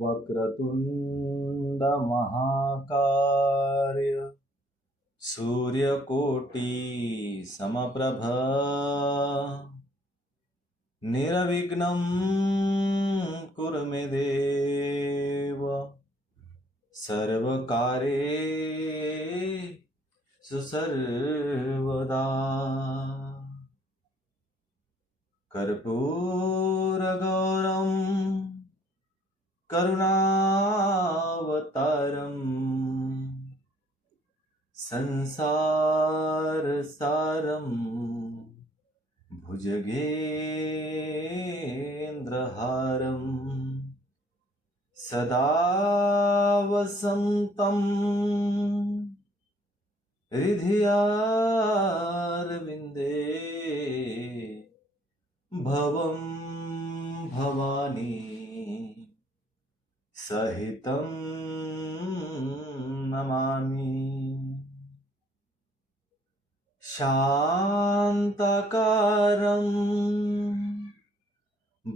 वक्रतुंड महाकाय सूर्यकोटि समप्रभ निर्विघ्नं कुरु मे देव सर्वकार्येषु सर्वदा कर्पूरगौरं करुणावतारम् संसारसारं भुजगेन्द्रहारं सदा वसन्तं हृदयारविन्दे भवं भवानी सहितं नमामि। शान्ताकारं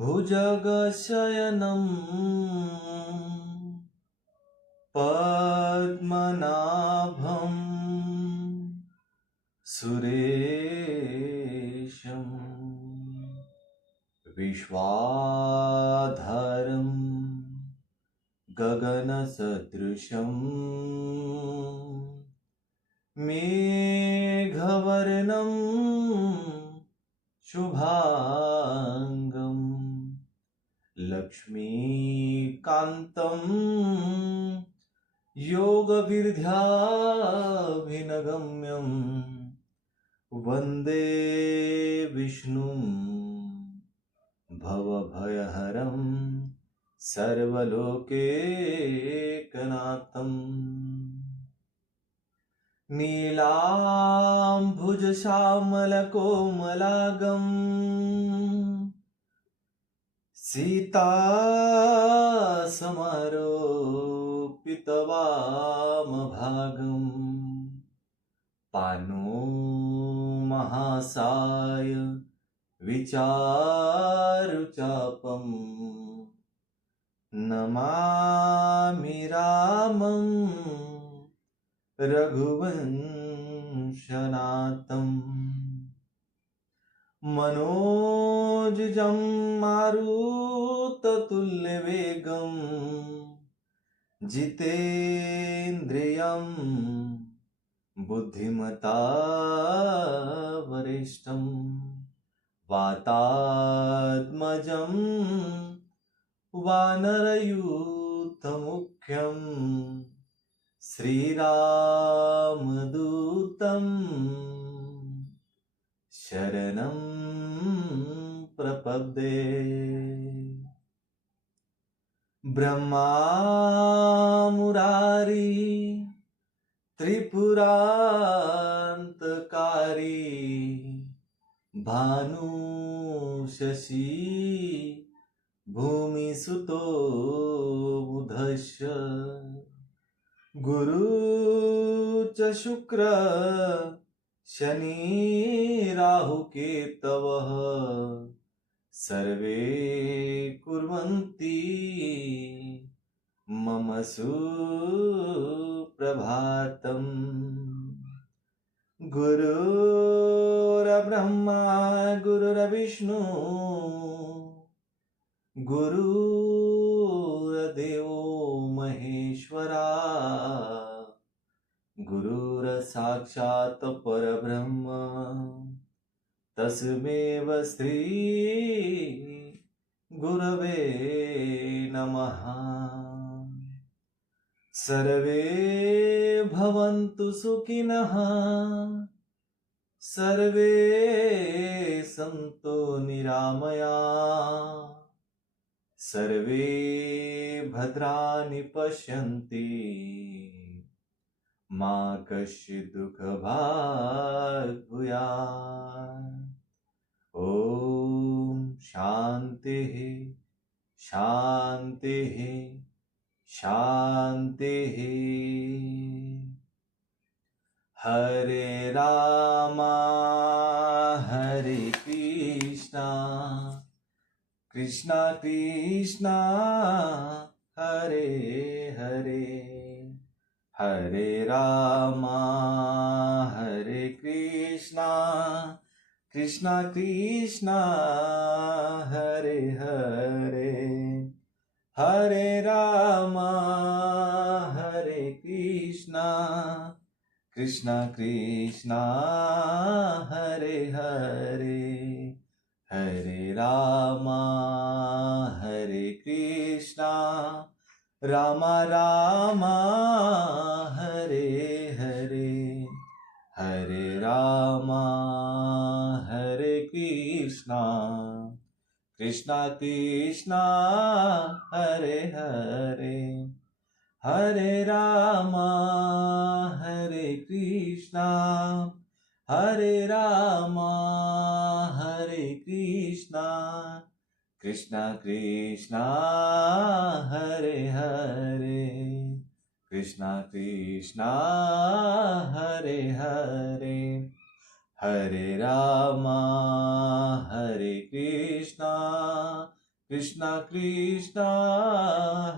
भुजगशयनं पद्मनाभं सुरेशं विश्वाधारं गगनसदृशं मेघवर्णं शुभांगं लक्ष्मीकान्तं योगविद्याभिनगम्यं वन्दे विष्णुं भवभयहरं सर्वलोकैकनाथम् नीलाम्भुजश्यामलकोमलांगं सीतासमारोपितवामभागं पानो महासाय विचारुचापं नमामि रामं रघुवंशनाथम् मनोजं मारुततुल्यवेगं जितेन्द्रियं बुद्धिमता वरिष्ठं वातात्मजं वानरयूथमुख्यं श्रीरामदूतं शरणं प्रपद्ये। ब्रह्मा त्रिपुरान्तकारी भानुशशी भूमिसुतो बुधश्च गुरु च शुक्र शनि राहुकेतवः सर्वे कुर्वन्ति मम सुप्रभातम्। गुरुर्ब्रह्मा गुरुर्विष्णु गुरुर्देवो महेश्वरा गुरुर्साक्षात् परब्रह्म तस्मै श्री गुरवे नमः। सर्वे भवन्तु सुखिनः सर्वे सन्तु निरामया सर्वे भद्राणि पश्यन्ति मा कश्चित् दुःखभाग् भूयात्। ॐ शान्तिः शान्तिः शान्तिः। हरे रामा हरे कृष्णा कृष्णा कृष्णा हरे हरे हरे रामा हरे कृष्णा कृष्णा कृष्णा हरे हरे हरे रामा हरे कृष्णा कृष्णा कृष्णा हरे हरे हरे रामा हरे कृष्णा रामा रामा हरे हरे हरे रामा हरे कृष्णा कृष्णा कृष्णा हरे हरे हरे रामा हरे कृष्णा हरे रामा हरे कृष्णा कृष्णा कृष्णा हरे हरे कृष्णा कृष्णा हरे हरे हरे रामा हरे कृष्णा कृष्णा कृष्णा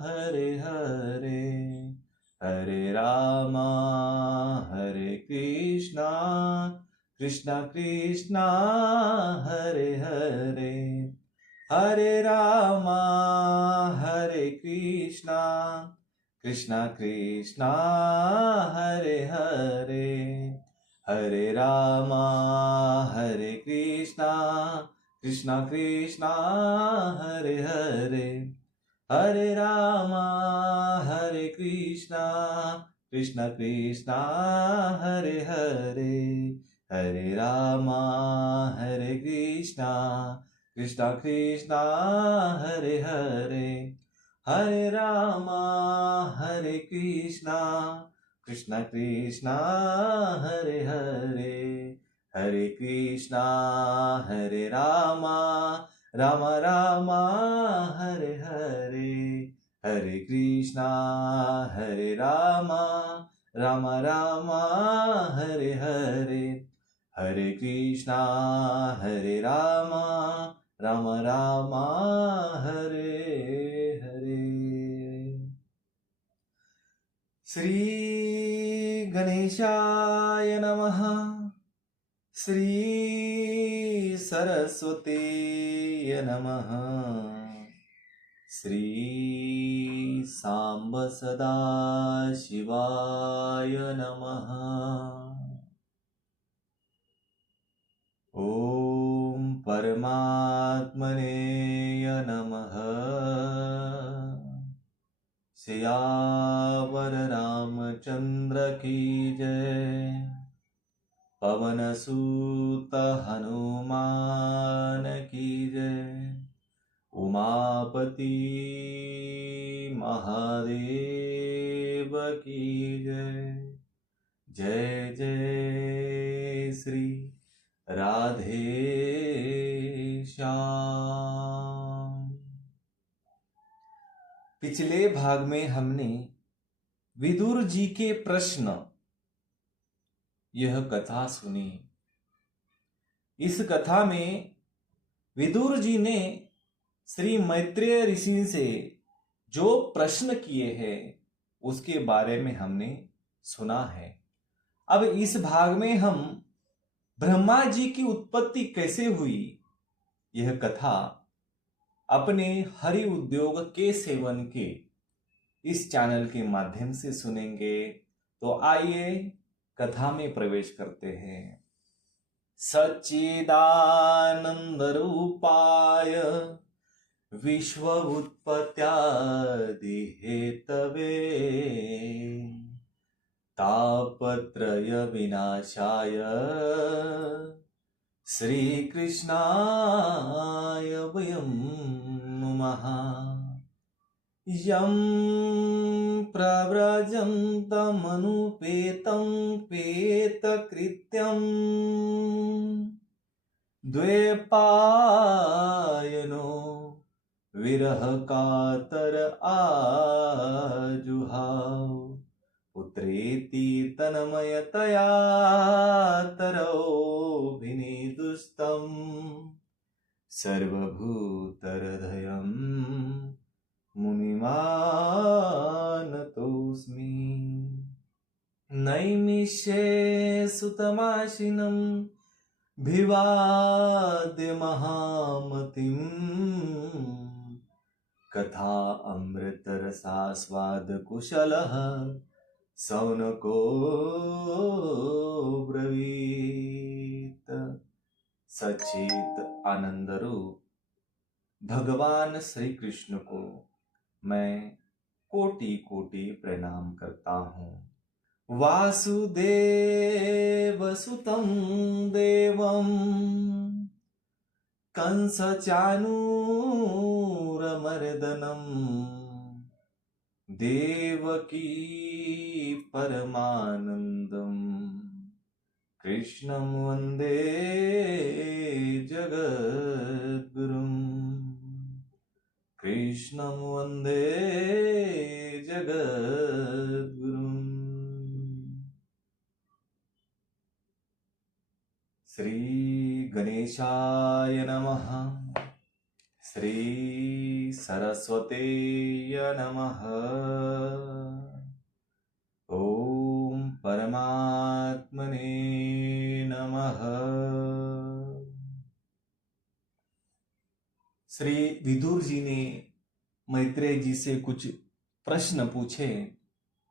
हरे हरे हरे रामा हरे कृष्णा कृष्णा कृष्णा हरे हरे हरे रामा हरे कृष्णा कृष्णा कृष्णा हरे हरे हरे रामा हरे कृष्णा कृष्णा कृष्णा हरे हरे हरे रामा हरे कृष्णा कृष्णा कृष्णा हरे हरे हरे रामा हरे कृष्णा कृष्णा कृष्णा हरे हरे हरे रामा हरे कृष्णा कृष्णा कृष्णा हरे हरे हरे कृष्णा हरे रामा रामा रामा हरे हरे हरे कृष्णा हरे रामा रामा रामा हरे हरे हरे कृष्णा हरे रामा रामा रामा हरे हरे श्री गणेशाय नमः श्री सरस्वती नमः श्री सांब सदा शिवाय नमः ॐ परमात्मने नमः सियावर रामचंद्र की जय पवन सूत हनुमान की जय उमापति महादेव की जय जय जय श्री राधे श्याम। पिछले भाग में हमने विदुर जी के प्रश्न यह कथा सुनी। इस कथा में विदुर जी ने श्री मैत्रेय ऋषि से जो प्रश्न किए हैं उसके बारे में हमने सुना है। अब इस भाग में हम ब्रह्मा जी की उत्पत्ति कैसे हुई यह कथा अपने हरि उद्योग के सेवन के इस चैनल के माध्यम से सुनेंगे। तो आइए कथा में प्रवेश करते हैं। सच्चिदानंद रूपाय विश्व उत्पत्त्यादि हेतवे तापत्रय विनाशाय श्री कृष्णाय वयं नुमः। यं प्रव्रजन्तमनुपेतं पेतकृत्यं द्वैपायनो विरह कातर आजुहाव पुत्रेति तन्मयतया तरोभिनिदुस्तं सर्वभूतहृदयं मुनिमानतोऽस्मि। नैमिषे सुतमाशिनं भिवाद्य महामतिम् कथा अमृतरसास्वाद कुशलः सौनको ब्रवीत। सचेत आनंद रूप भगवान श्री कृष्ण को मैं कोटि कोटि प्रणाम करता हूँ। वासुदेव सुतं देवं कंस चाणूरमर्दनं देवकी परमानंदं कृष्णं वन्दे जगद्गुरुं। कृष्णं वन्दे जगद्गुरुं। श्री गणेशाय नमः। श्री सरस्वतेय नमः। ओम परमात्मने नमः। श्री विदुर जी ने मैत्रेय जी से कुछ प्रश्न पूछे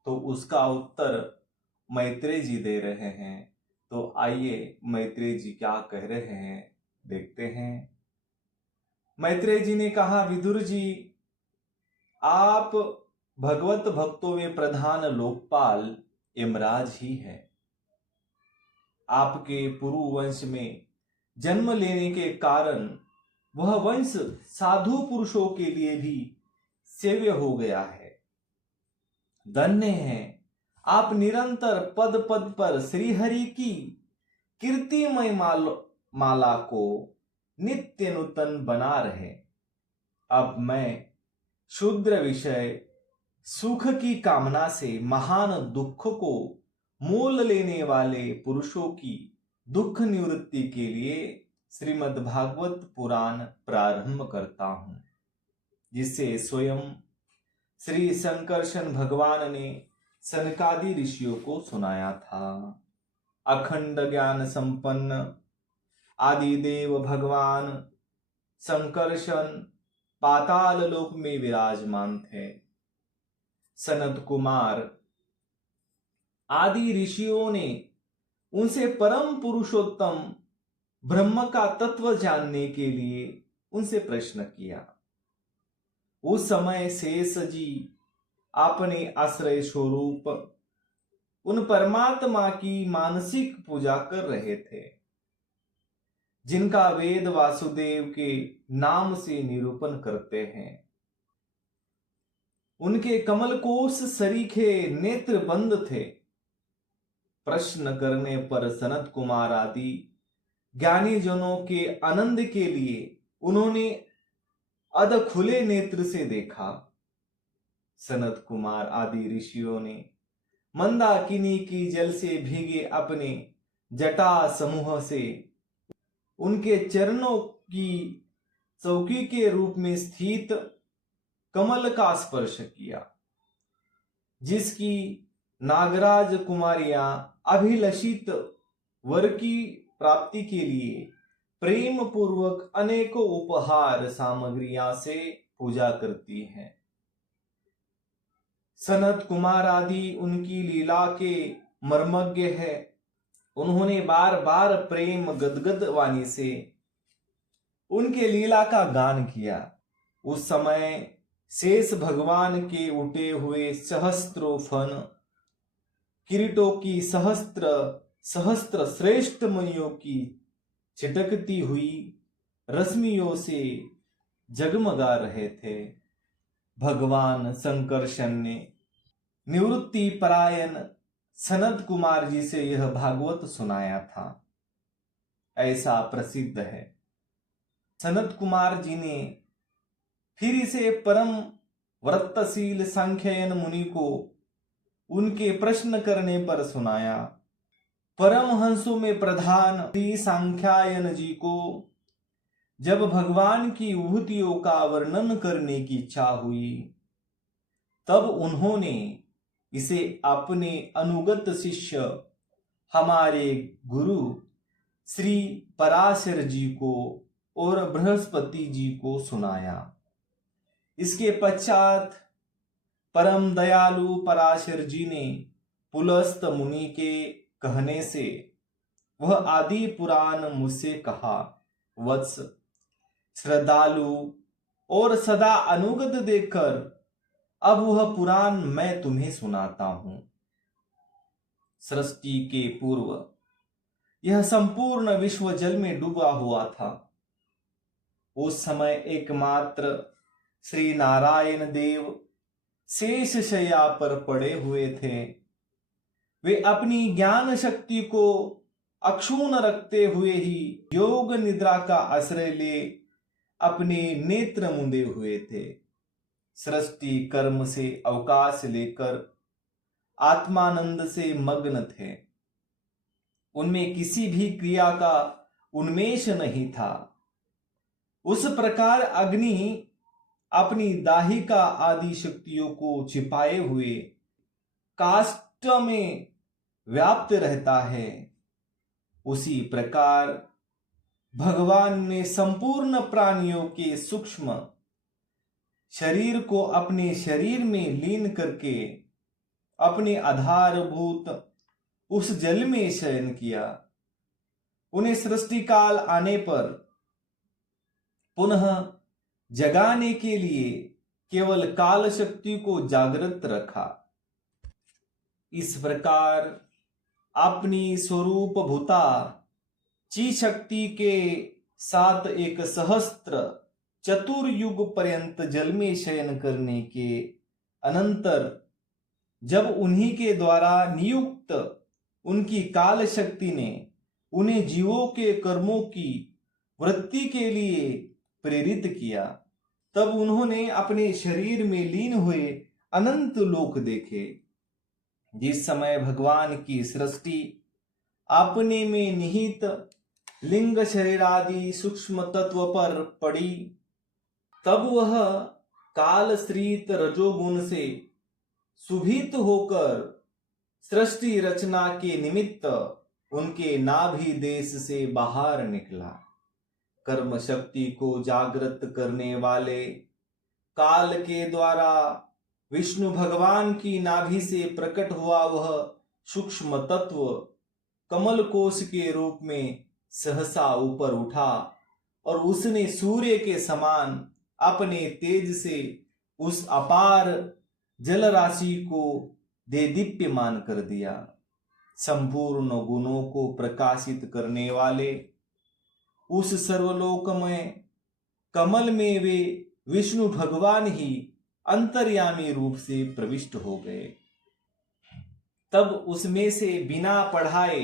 तो उसका उत्तर मैत्रेय जी दे रहे हैं। तो आइए मैत्रेय जी क्या कह रहे हैं देखते हैं। मैत्रेय जी ने कहा, विदुर जी, आप भगवत भक्तों में प्रधान लोकपाल यमराज ही है। आपके पुरु वंश में जन्म लेने के कारण वह वंश साधु पुरुषों के लिए भी सेव्य हो गया है। धन्य है आप निरंतर पद पद पर श्रीहरि की कीर्तिमय माला को नित्य नूतन बना रहे। अब मैं शूद्र विषय सुख की कामना से महान दुख को मोल लेने वाले पुरुषों की दुख निवृत्ति के लिए श्रीमद् भागवत पुराण प्रारंभ करता हूं, जिसे स्वयं श्री संकर्षण भगवान ने सनकादि ऋषियों को सुनाया था। अखंड ज्ञान संपन्न आदिदेव भगवान संकर्षण पाताल लोक में विराजमान थे। सनत कुमार आदि ऋषियों ने उनसे परम पुरुषोत्तम ब्रह्म का तत्व जानने के लिए उनसे प्रश्न किया। उस समय शेष जी अपने आश्रय स्वरूप उन परमात्मा की मानसिक पूजा कर रहे थे, जिनका वेद वासुदेव के नाम से निरूपण करते हैं। उनके कमलकोश सरीखे नेत्र बंद थे। प्रश्न करने पर सनत कुमार आदि ज्ञानी जनों के आनंद के लिए उन्होंने अध खुले नेत्र से देखा। सनत कुमार आदि ऋषियों ने मंदाकिनी की जल से भीगे अपने जटा समूह से उनके चरणों की चौकी के रूप में स्थित कमल का स्पर्श किया, जिसकी नागराज कुमारियां अभिलषित वर की प्राप्ति के लिए प्रेम पूर्वक अनेकों उपहार सामग्रियां से पूजा करती हैं। सनत कुमार आदि उनकी लीला के मर्मज्ञ है। उन्होंने बार बार प्रेम गदगद वाणी से उनके लीला का गान किया। उस समय शेष भगवान के उठे हुए सहस्त्रों फन किरीटों की सहस्त्र सहस्त्र श्रेष्ठ मणियों की छिटकती हुई रश्मियों से जगमगा रहे थे। भगवान संकर्षण ने निवृत्ति परायण सनत कुमार जी से यह भागवत सुनाया था, ऐसा प्रसिद्ध है। सनत कुमार जी ने फिर इसे परम व्रतशील सांख्ययन मुनि को उनके प्रश्न करने पर सुनाया। परमहंसों में प्रधान श्री सांख्यायन जी को जब भगवान की विभूतियों का वर्णन करने की इच्छा हुई, तब उन्होंने इसे अपने अनुगत शिष्य हमारे गुरु श्री पराशर जी को और बृहस्पति जी को सुनाया। इसके पश्चात परम दयालु पराशर जी ने पुलस्त मुनि के कहने से वह आदि पुराण मुझसे कहा, वत्स, श्रद्धालु और सदा अनुगत देखकर अब वह पुराण मैं तुम्हें सुनाता हूं। सृष्टि के पूर्व यह संपूर्ण विश्व जल में डूबा हुआ था। उस समय एकमात्र श्री नारायण देव शेष शैया पर पड़े हुए थे। वे अपनी ज्ञान शक्ति को अक्षुण्ण रखते हुए ही योग निद्रा का आश्रय ले अपने नेत्र मूंदे हुए थे। सृष्टि कर्म से अवकाश लेकर आत्मानंद से मग्न थे। उनमें किसी भी क्रिया का उन्मेष नहीं था। उस प्रकार अग्नि अपनी दाहिका आदि शक्तियों को छिपाए हुए काष्ठ में व्याप्त रहता है, उसी प्रकार भगवान ने संपूर्ण प्राणियों के सूक्ष्म शरीर को अपने शरीर में लीन करके अपने आधारभूत उस जल में शयन किया। उन्हें सृष्टि काल आने पर पुनः जगाने के लिए केवल काल शक्ति को जागृत रखा। इस प्रकार अपनी स्वरूप भूता ची शक्ति के साथ एक सहस्त्र चतुर्युग पर्यंत जल में शयन करने के अनंतर जब उन्हीं के द्वारा नियुक्त उनकी काल शक्ति ने उन्हें जीवों के कर्मों की वृत्ति के लिए प्रेरित किया, तब उन्होंने अपने शरीर में लीन हुए अनंत लोक देखे। जिस समय भगवान की सृष्टि अपने में निहित लिंग शरीर आदि सूक्ष्म तत्व पर पड़ी, तब वह काल श्रीत रजोगुण से सुभित होकर सृष्टि रचना के निमित्त उनके नाभि देश से बाहर निकला। कर्म शक्ति को जागृत करने वाले काल के द्वारा विष्णु भगवान की नाभि से प्रकट हुआ वह सूक्ष्म तत्व कमल कोश के रूप में सहसा ऊपर उठा और उसने सूर्य के समान अपने तेज से उस अपार जल राशि को देदीप्यमान कर दिया। संपूर्ण गुणों को प्रकाशित करने वाले उस सर्वलोकमय कमल में वे विष्णु भगवान ही अंतर्यामी रूप से प्रविष्ट हो गए। तब उसमें से बिना पढ़ाए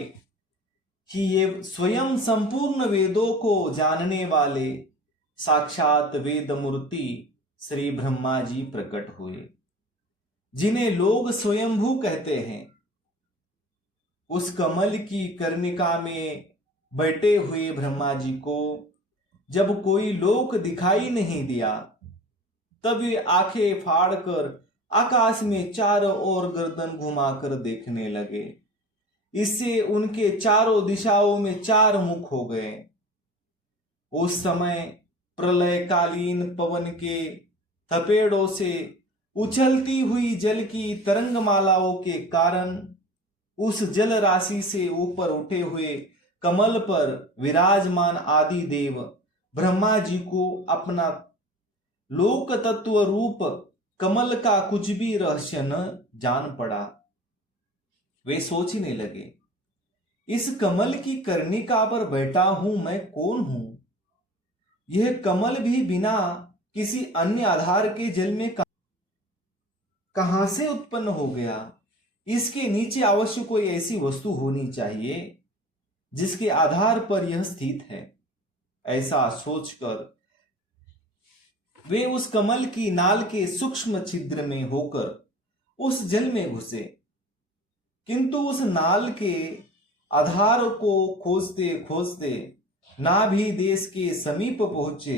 कि ये स्वयं संपूर्ण वेदों को जानने वाले साक्षात वेद मूर्ति श्री ब्रह्मा जी प्रकट हुए, जिन्हें लोग स्वयंभू कहते हैं। उस कमल की कर्णिका में बैठे हुए ब्रह्मा जी को जब कोई लोक दिखाई नहीं दिया, तब वे आंखें फाड़कर आकाश में चारों ओर गर्दन घुमाकर देखने लगे। इससे उनके चारों दिशाओं में चार मुख हो गए। उस समय प्रलयकालीन पवन के थपेड़ों से उछलती हुई जल की तरंगमालाओं के कारण उस जल राशि से ऊपर उठे हुए कमल पर विराजमान आदि देव ब्रह्मा जी को अपना लोक तत्व रूप कमल का कुछ भी रहस्य न जान पड़ा। वे सोचने लगे, इस कमल की कर्णिका पर बैठा हूं मैं कौन हूं? यह कमल भी बिना किसी अन्य आधार के जल में कहां से उत्पन्न हो गया? इसके नीचे अवश्य कोई ऐसी वस्तु होनी चाहिए जिसके आधार पर यह स्थित है। ऐसा सोचकर वे उस कमल की नाल के सूक्ष्म छिद्र में होकर उस जल में घुसे, किंतु उस नाल के आधार को खोजते खोजते नाभि देश के समीप पहुंचे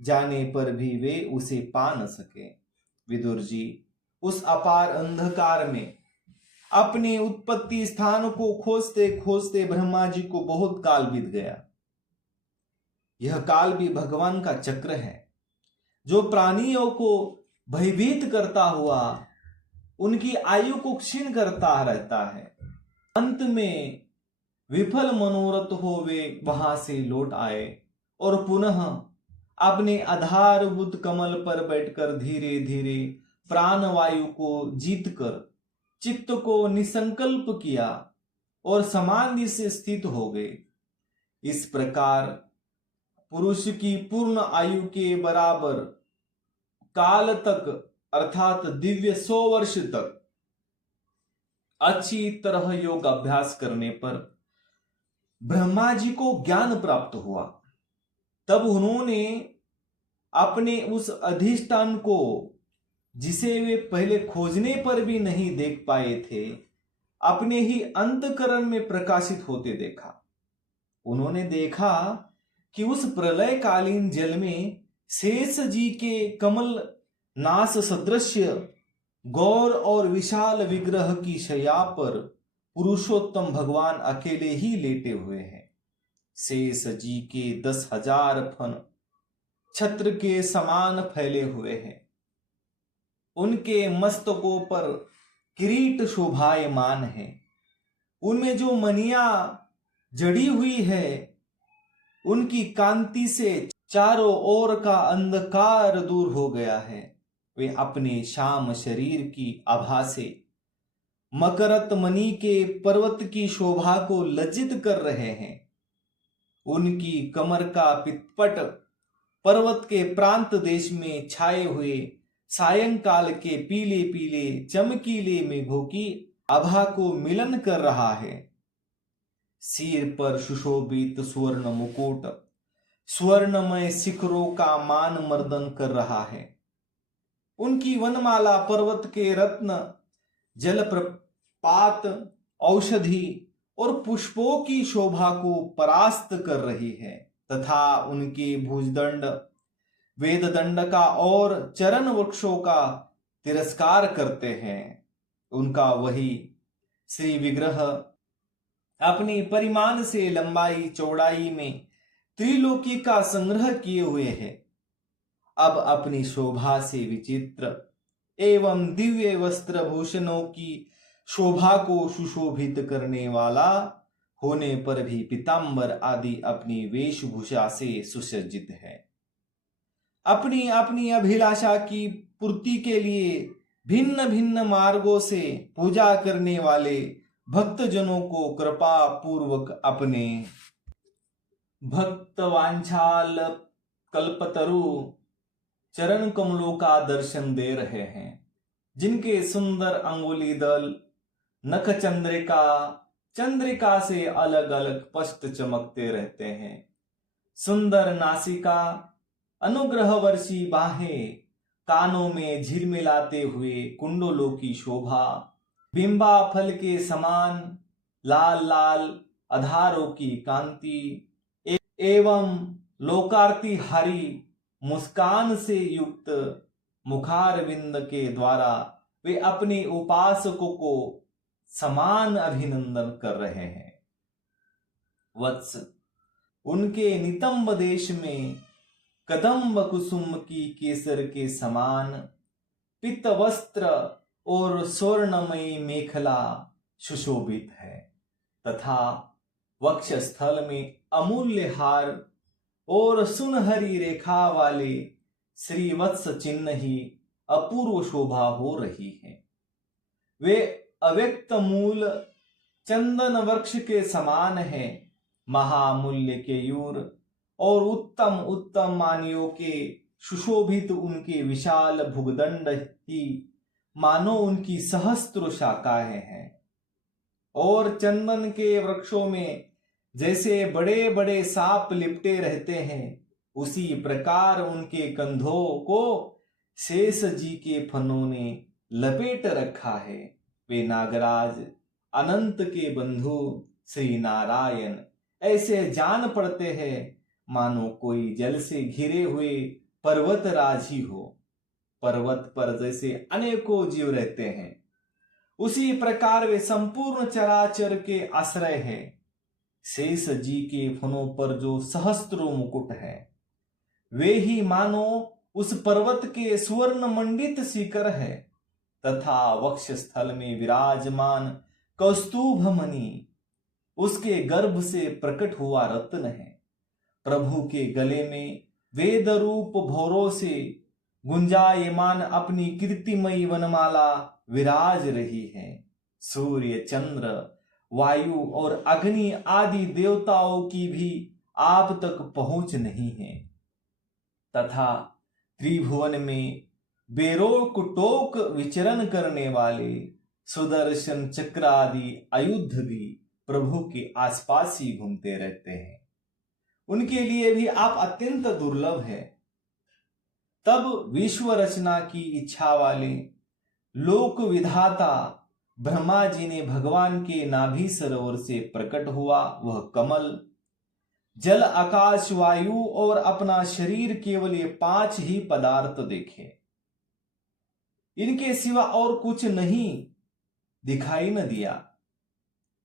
जाने पर भी वे उसे पा न सके। विदुर जी, उस अपार अंधकार में अपने उत्पत्ति स्थान को खोजते खोजते ब्रह्मा जी को बहुत काल बीत गया। यह काल भी भगवान का चक्र है जो प्राणियों को भयभीत करता हुआ उनकी आयु को क्षीण करता रहता है। अंत में विफल मनोरथ हो वे वहां से लौट आए और पुनः अपने आधारभूत कमल पर बैठकर धीरे धीरे प्राणवायु को जीतकर चित्त को निसंकल्प किया और समाधि से स्थित हो गए। इस प्रकार पुरुष की पूर्ण आयु के बराबर काल तक अर्थात दिव्य 100 वर्ष तक अच्छी तरह योग अभ्यास करने पर ब्रह्मा जी को ज्ञान प्राप्त हुआ। तब उन्होंने अपने उस अधिष्ठान को जिसे वे पहले खोजने पर भी नहीं देख पाए थे अपने ही अंतःकरण में प्रकाशित होते देखा। उन्होंने देखा कि उस प्रलयकालीन जल में शेष जी के कमल नास सदृश गौर और विशाल विग्रह की शैया पर पुरुषोत्तम भगवान अकेले ही लेटे हुए हैं। शेष जी के 10,000 फन छत्र के समान फैले हुए हैं। उनके मस्तकों पर किरीट शोभायमान है। उनमें जो मनिया जड़ी हुई है उनकी कांति से चारों ओर का अंधकार दूर हो गया है। वे अपने श्याम शरीर की आभा से मकरत मणि के पर्वत की शोभा को लज्जित कर रहे हैं। उनकी कमर का पित्पट पर्वत के प्रांत देश में छाए हुए सायंकाल के पीले पीले चमकीले मेघों की आभा को मिलन कर रहा है। सिर पर सुशोभित स्वर्ण मुकुट स्वर्णमय शिखरों का मान मर्दन कर रहा है। उनकी वनमाला पर्वत के रत्न जलप्रपात औषधि और पुष्पों की शोभा को परास्त कर रही है तथा उनके भुजदंड वेददंड का और चरण वृक्षों का तिरस्कार करते हैं। उनका वही श्री विग्रह अपनी परिमाण से लंबाई चौड़ाई में त्रिलोकी का संग्रह किए हुए है। अब अपनी शोभा से विचित्र एवं दिव्य वस्त्र भूषणों की शोभा को सुशोभित करने वाला होने पर भी पीतांबर आदि अपनी वेशभूषा से सुसज्जित है। अपनी अपनी अभिलाषा की पूर्ति के लिए भिन्न भिन्न मार्गों से पूजा करने वाले भक्तजनों को कृपा पूर्वक अपने भक्त वांछाल कल्पतरु चरण कमलों का दर्शन दे रहे हैं, जिनके सुंदर अंगुली दल नख चंद्रिका से अलग अलग स्पष्ट चमकते रहते हैं। सुंदर नासिका अनुग्रह वर्षी बाहें कानों में झिलमिलाते हुए कुंडलों की शोभा बिंबा फल के समान लाल लाल आधारों की कांति एवं लोकार्ति हरी मुस्कान से युक्त मुखारविंद के द्वारा वे अपने उपासकों को समान अभिनंदन कर रहे हैं। वत्स उनके नितंब देश में कदम्ब कुसुम की केसर के समान पित्त वस्त्र और स्वर्णमयी मेखला सुशोभित है तथा वक्ष स्थल में अमूल्य हार और सुनहरी रेखा वाले श्रीवत्स चिन्ह ही अपूर्व शोभा हो रही है। वे अव्यक्त मूल चंदन वृक्ष के समान है। महामूल्य केयूर और उत्तम उत्तम मानियों के सुशोभित उनके विशाल भुगदंड ही मानो उनकी सहस्त्र शाखाएं हैं। और चंदन के वृक्षों में जैसे बड़े बड़े सांप लिपटे रहते हैं उसी प्रकार उनके कंधों को शेष जी के फनों ने लपेट रखा है। वे नागराज अनंत के बंधु श्री नारायण ऐसे जान पड़ते हैं मानो कोई जल से घिरे हुए पर्वतराज ही हो। पर्वत पर जैसे अनेकों जीव रहते हैं, उसी प्रकार वे संपूर्ण चराचर के आश्रय है। शेष जी के फनों पर जो सहस्त्रों मुकुट है, वे ही मानो उस पर्वत के सुवर्ण मंडित शिखर है, तथा वक्ष स्थल में विराजमान कौस्तुभ मणि उसके गर्भ से प्रकट हुआ रत्न है। प्रभु के गले में वेद रूप भौरों से गुंजायमान अपनी कीर्तिमयी वनमाला विराज रही है। सूर्य, चंद्र, वायु और अग्नि आदि देवताओं की भी आप तक पहुंच नहीं है, तथा त्रिभुवन में बेरोक टोक विचरण करने वाले सुदर्शन चक्र आदि आयुध भी प्रभु के आसपास ही घूमते रहते हैं। उनके लिए भी आप अत्यंत दुर्लभ है। तब विश्व रचना की इच्छा वाले लोक विधाता ब्रह्मा जी ने भगवान के नाभि सरोवर से प्रकट हुआ वह कमल, जल, आकाश, वायु और अपना शरीर, केवल ये 5 ही पदार्थ देखे। इनके सिवा और कुछ नहीं दिखाई न दिया।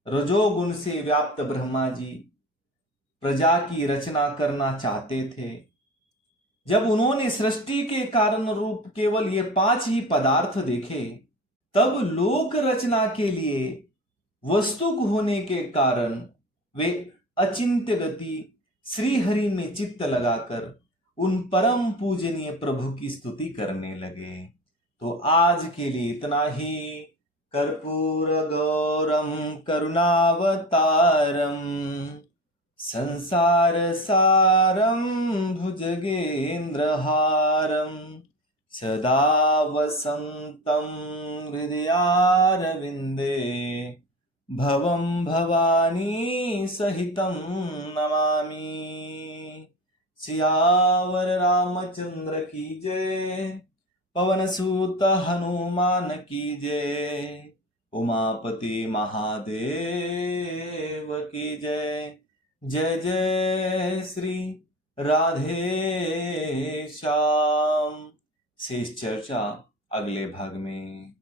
रजोगुण से व्याप्त ब्रह्मा जी प्रजा की रचना करना चाहते थे। जब उन्होंने सृष्टि के कारण रूप केवल ये 5 ही पदार्थ देखे, तब लोक रचना के लिए वस्तुक होने के कारण वे अचिंत्य गति श्री हरि में चित्त लगाकर उन परम पूजनीय प्रभु की स्तुति करने लगे। तो आज के लिए इतना ही। कर्पूर गौरम करुणावतारम संसार सारम भुजगेन्द्रहारम सदा वसंतं हृदयारविंदे भवं भवानी सहितं नमामि। सियावर रामचंद्र की जय, पवन सूत हनुमान की जय, उमापति महादेव की जय। जय जय श्री राधे श्याम। शेष चर्चा अगले भाग में।